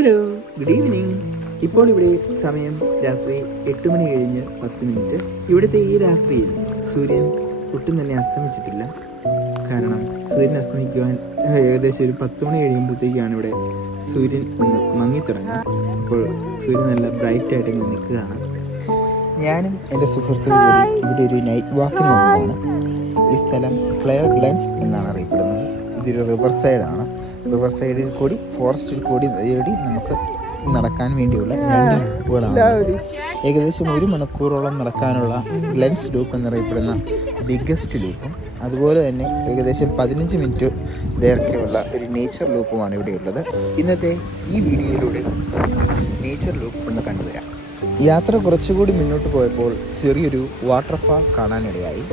Hello, good evening. ഇപ്പോൾ ഇവിടെ സമയം രാത്രി 8 മണി കഴിഞ്ഞ് 10 മിനിറ്റ്. ഇവിടുത്തെ ഈ രാത്രിയിൽ സൂര്യൻ ഒട്ടും തന്നെ അസ്തമിച്ചിട്ടില്ല. കാരണം സൂര്യൻ അസ്തമിക്കുവാൻ ഏകദേശം ഒരു 10 മണി കഴിയുമ്പോഴത്തേക്കാണ് ഇവിടെ സൂര്യൻ ഒന്ന് മങ്ങിത്തുടങ്ങും. അപ്പോൾ സൂര്യൻ നല്ല ബ്രൈറ്റായിട്ട് ഇങ്ങനെ നിൽക്കുകയാണ്. ഞാനും എൻ്റെ സുഹൃത്തും കൂടി ഇവിടെ ഒരു നൈറ്റ് വാക്കിന് വന്നതാണ്. ഈ സ്ഥലം ക്ലെയർ ഗ്ലെൻസ് എന്നാണ് അറിയപ്പെടുന്നത്. ഇതൊരു റിവർ സൈഡാണ്. റിവർ സൈഡിൽ കൂടി ഫോറസ്റ്റിൽ കൂടി നമുക്ക് നടക്കാൻ വേണ്ടിയുള്ള 2 ലൂപ്പുകളാണ്. ഏകദേശം 1 മണിക്കൂറോളം നടക്കാനുള്ള ഗ്ലെൻസ് ലൂപ്പ് എന്നറിയപ്പെടുന്ന ബിഗ്ഗസ്റ്റ് ലൂപ്പും അതുപോലെ തന്നെ ഏകദേശം 15 മിനിറ്റ് ദൈർഘ്യമുള്ള ഒരു നേച്ചർ ലൂപ്പുമാണ് ഇവിടെയുള്ളത്. ഇന്നത്തെ ഈ വീഡിയോയിലൂടെ നേച്ചർ ലൂപ്പ് ഒന്ന് കണ്ടുവരാം. യാത്ര കുറച്ചുകൂടി മുന്നോട്ട് പോയപ്പോൾ ചെറിയൊരു വാട്ടർഫാൾ കാണാനിടയായി.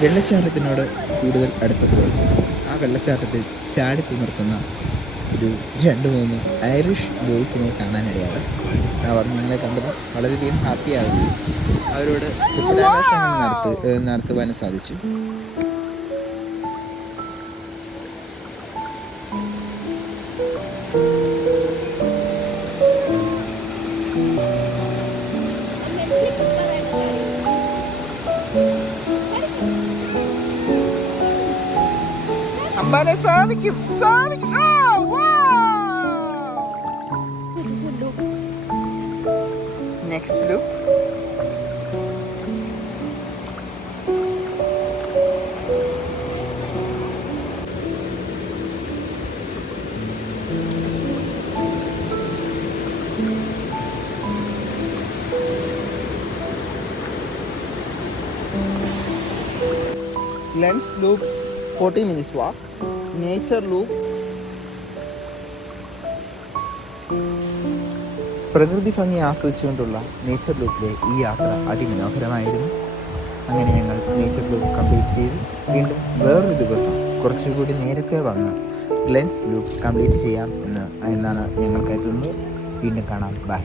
വെള്ളച്ചാട്ടത്തിനോട് കൂടുതൽ അടുത്തപ്പോൾ ആ വെള്ളച്ചാട്ടത്തിൽ ചാടി തിമിർക്കുന്ന ഒരു 2-3 ഐറിഷ് ബോയ്സിനെ കാണാനിടയായി. അവർ ഞങ്ങളെ കണ്ടത് വളരെയധികം ഹാപ്പിയാകുകയും അവരോട് കുശലാന്വേഷണങ്ങൾ നടത്തുവാനും സാധിച്ചു. അമ്പാനെ സാധിക്കും. Next loop. Lens loop 40 minutes walk. Nature loop. പ്രകൃതി ഭംഗി ആസ്വദിച്ചുകൊണ്ടുള്ള നേച്ചർ ലൂപ്പിലെ ഈ യാത്ര അതിമനോഹരമായിരുന്നു. അങ്ങനെ ഞങ്ങൾ നേച്ചർ ലൂപ്പ് കംപ്ലീറ്റ് ചെയ്തു. വീണ്ടും വേറൊരു ദിവസം കുറച്ചുകൂടി നേരത്തെ വന്ന് ഗ്ലെൻസ് ലൂപ്പ് കംപ്ലീറ്റ് ചെയ്യാം എന്നാണ് ഞങ്ങൾ കരുതുന്നത്. വീണ്ടും കാണാം. ബൈ.